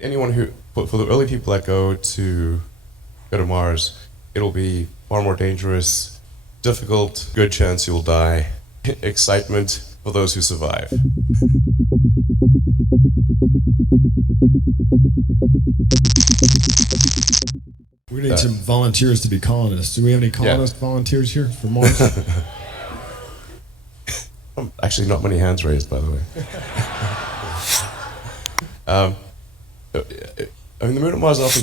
anyone who, for the early people that go to Mars, it'll be far more dangerous, difficult, good chance you'll die, excitement for those who survive. We're gonna need some volunteers to be colonists. Do we have any colonist volunteers here for Mars? Actually, not many hands raised, by the way. I mean, the moon of Mars is often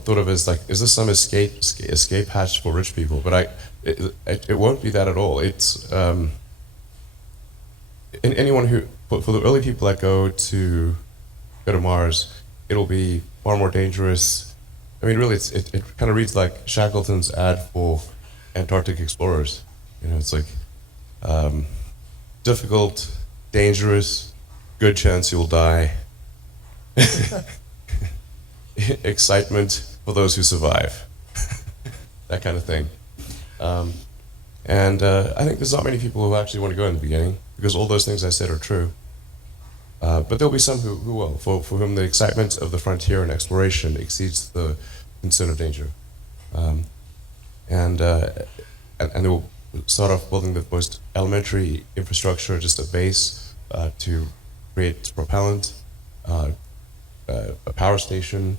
thought of as like, is this some escape hatch for rich people? But it won't be that at all. It's anyone who, for the early people that go to Mars, it'll be far more dangerous. I mean, really, it kind of reads like Shackleton's ad for Antarctic explorers. You know, it's like difficult, dangerous, good chance you'll die. Excitement for those who survive. That kind of thing. I think there's not many people who actually want to go in the beginning, because all those things I said are true. But there'll be some who will, for whom the excitement of the frontier and exploration exceeds the concern of danger. And they will start off building the most elementary infrastructure, just a base to create propellant, a power station,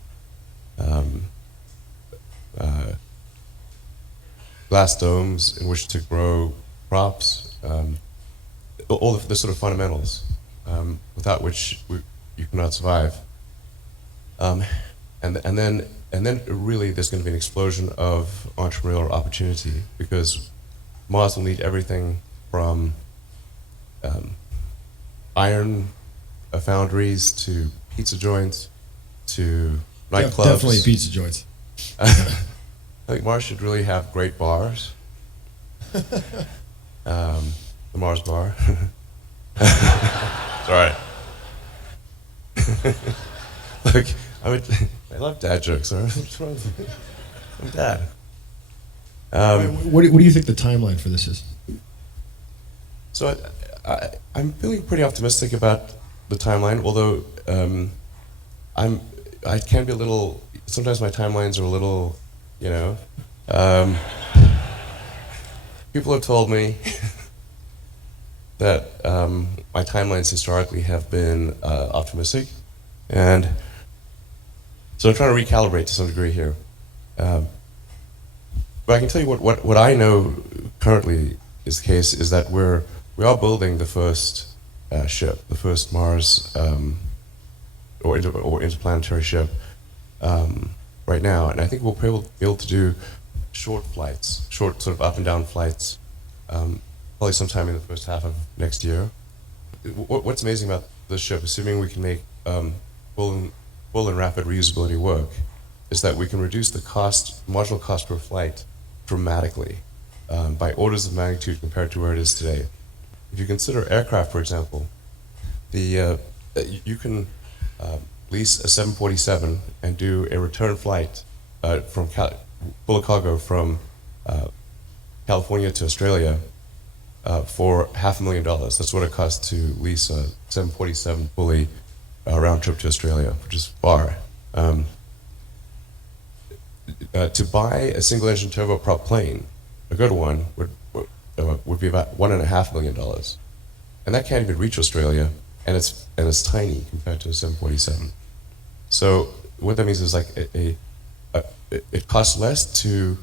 glass domes in which to grow crops, all of the sort of fundamentals, without which you cannot survive. And then really there's going to be an explosion of entrepreneurial opportunity, because Mars will need everything from iron foundries to pizza joints to nightclubs. Definitely pizza joints. I think Mars should really have great bars. The Mars bar. It's all right. Look, I love dad jokes. All right? What's wrong with me? I'm dad. What do you think the timeline for this is? So I'm feeling pretty optimistic about the timeline, although I can be a little. Sometimes my timelines are a little, you know. People have told me that my timelines historically have been optimistic, and so I'm trying to recalibrate to some degree here. But I can tell you what I know currently is the case is that we are building the first ship, the first Mars or interplanetary ship right now, and I think we'll be able to do short flights, short sort of up and down flights, probably sometime in the first half of next year. What's amazing about this ship, assuming we can make full and rapid reusability work, is that we can reduce the marginal cost per flight dramatically, by orders of magnitude compared to where it is today. If you consider aircraft, for example, you can lease a 747 and do a return flight full of cargo from California to Australia for $500,000. That's what it costs to lease a 747 fully round trip to Australia, which is far. To buy a single engine turboprop plane, a good one, would be about $1.5 million, and that can't even reach Australia, and it's tiny compared to a 747. So what that means is like it costs less to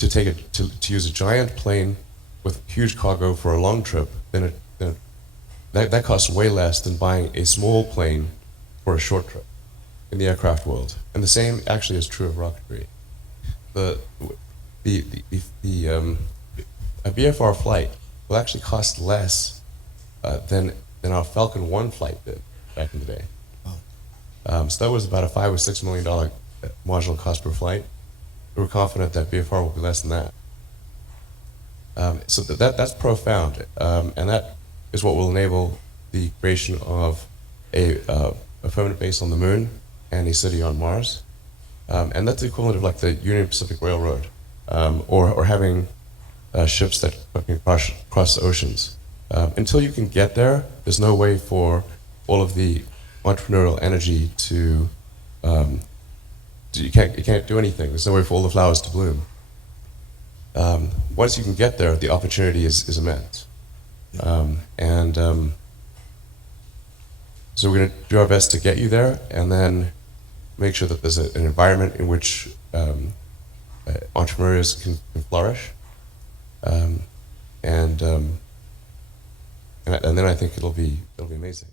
use a giant plane with huge cargo for a long trip than that costs way less than buying a small plane for a short trip in the aircraft world. And the same actually is true of rocketry. A BFR flight will actually cost less than our Falcon 1 flight did back in the day. So that was about a $5 or $6 million marginal cost per flight. We're confident that BFR will be less than that. So that's profound, and that is what will enable the creation of a permanent base on the moon and a city on Mars. And that's the equivalent of like the Union Pacific Railroad, or having ships that can cross oceans. Until you can get there, there's no way for all of the entrepreneurial energy to you can't do anything. There's nowhere for all the flowers to bloom. Once you can get there, the opportunity is immense. So we're going to do our best to get you there, and then make sure that there's an environment in which entrepreneurs can flourish. And then I think it'll be amazing.